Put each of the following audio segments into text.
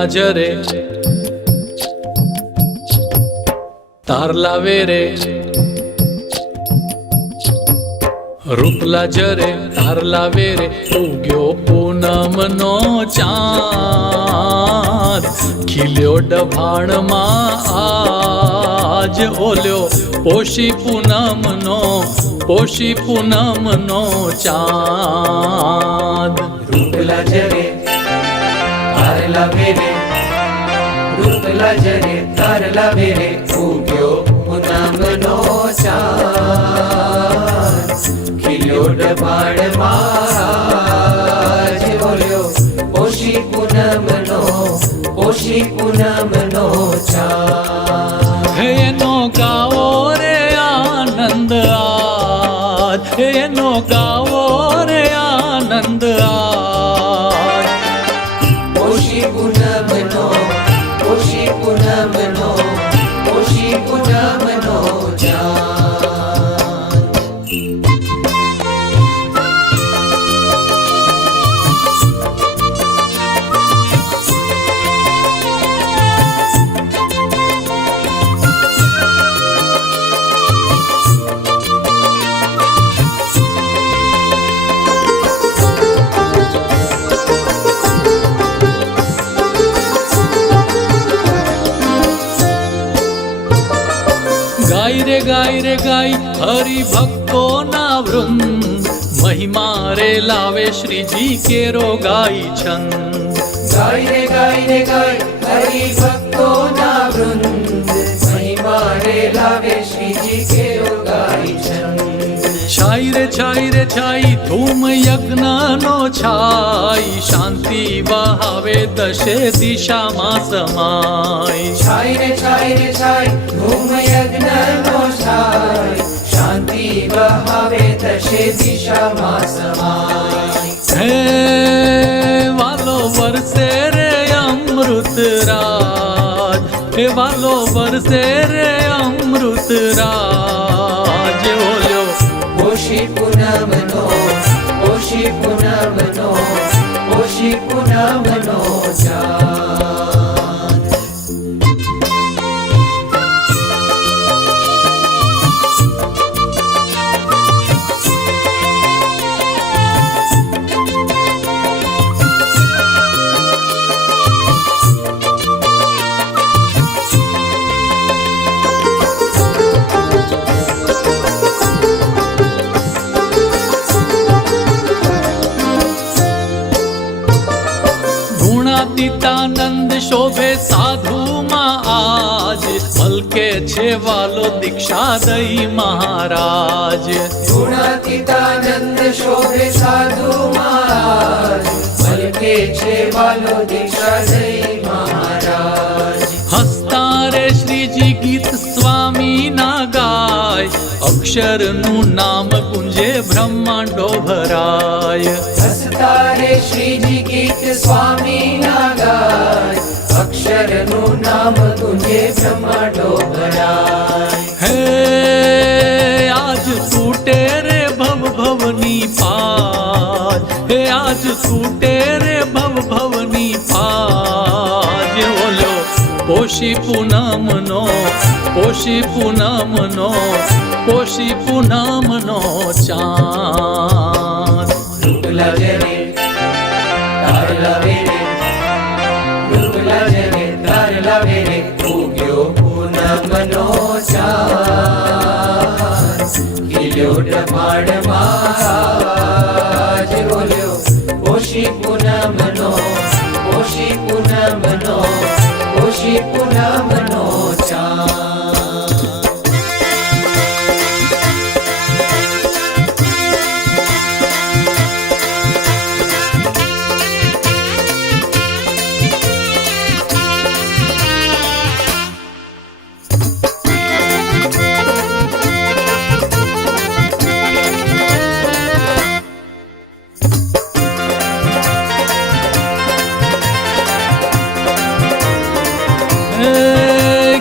રૂપલા જરે તાર લાવે રે, રૂપલા જરે તાર લાવે રે, ઉગ્યો પૂનમનો ચાંદ, ખીલ્યો ડભાણમાં આજ, ઓલ્યો પોષી પૂનમનો ચાંદ. રૂપલા જરે તાર લાવે રે, રૂપલા જરે તાર લાવે રે, ઉગ્યો પૂનમનો ચાંદ, ખીલ્યો ડભાણમાં આજ, ઓલ્યો પોષી પૂનમનો ચાંદ. હે એનો ગાવો રે આનંદ આજ, હે એનો ગાવો રે આનંદ આજ. પોષી પૂનમનો ચાંદ. ગાય રે ગાય હરિ ભક્તો ના વૃંદ, મહિમા રે લાવે શ્રીજી કેરો ગાય છંદ. ગાય રે ગાય હરિ ભક્તો ના વૃંદ, મહિમા રે લાવે શ્રીજી કેરો ગાય છંદ. છાઈ રે છાઈ ધૂમ યજ્ઞ નો છાઈ, શાંતિ વહાવે દશે દિશામાં સમાય. છાઈ રે છાઈ ધૂમ યજ્ઞ નો છાઈ, શાંતિ વહાવે દશે દિશામાં સમાય. હે વાલો વરસે રે અમૃત રાજ, હે વાલો વરસે રે અમૃત રાજ, ઓલ્યો પોષી પૂનમનો ચાંદ. ગુણાતીતાનંદ શોભે સાધુમાં આજ, મલકે છે વાલો દીક્ષા દઈ મહારાજ. ગુણાતીતાનંદ શોભે સાધુ મહારાજ, મલકે છે વાલો દીક્ષા દઈ મહારાજ. હસતા રે શ્રીજી ગીત સ્વામી ના ગાય, અક્ષરનું નામ ગુંજે બ્રહ્માંડો ભરાય. હસતા રે શ્રીજી ગીત સ્વામી ના ગાય, અક્ષરનું નામ ગુંજે બ્રહ્માંડો ભરાય. હે આજ તૂટે રે ભવની પાજ, હે આજ તૂટે રે ભવની પાજ, ઓલ્યો પોષી પૂનમનો ચાંદ. રૂપલા જરે તાર લાવે રે, રૂપલા જરે તાર લાવે રે, ઉગ્યો પૂનમનો ચાંદ, ખીલ્યો ડભાણમાં આજ, ઓલ્યો પોષી પૂનમનો ચાંદ.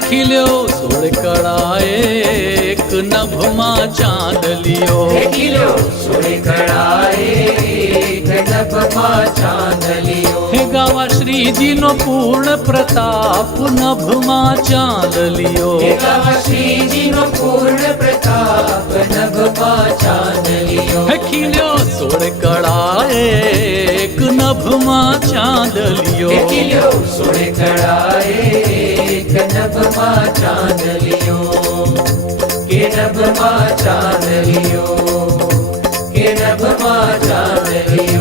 ખીલ્યો સોળ કળાએ એક નભમાં ચાંદલિયો, ખીલ્યો સોળ કળાએ એક નભમાં ચાંદલિયો. હે ગાવા શ્રી શ્રીજીનો પૂર્ણ પ્રતાપ નભમાં ચાંદલિયો એકામાં શ્રીજીનો પૂર્ણ પ્રતાપ નભમાં ચાંદલિયો ખીલ્યો 16 કળાએ એક નભમાં ચાંદલિયો ખીલ્યો 16 કળાએ એક નભમાં ચાંદલિયો કે નભમાં ચાંદલિયો કે નભમાં ચાંદલિયો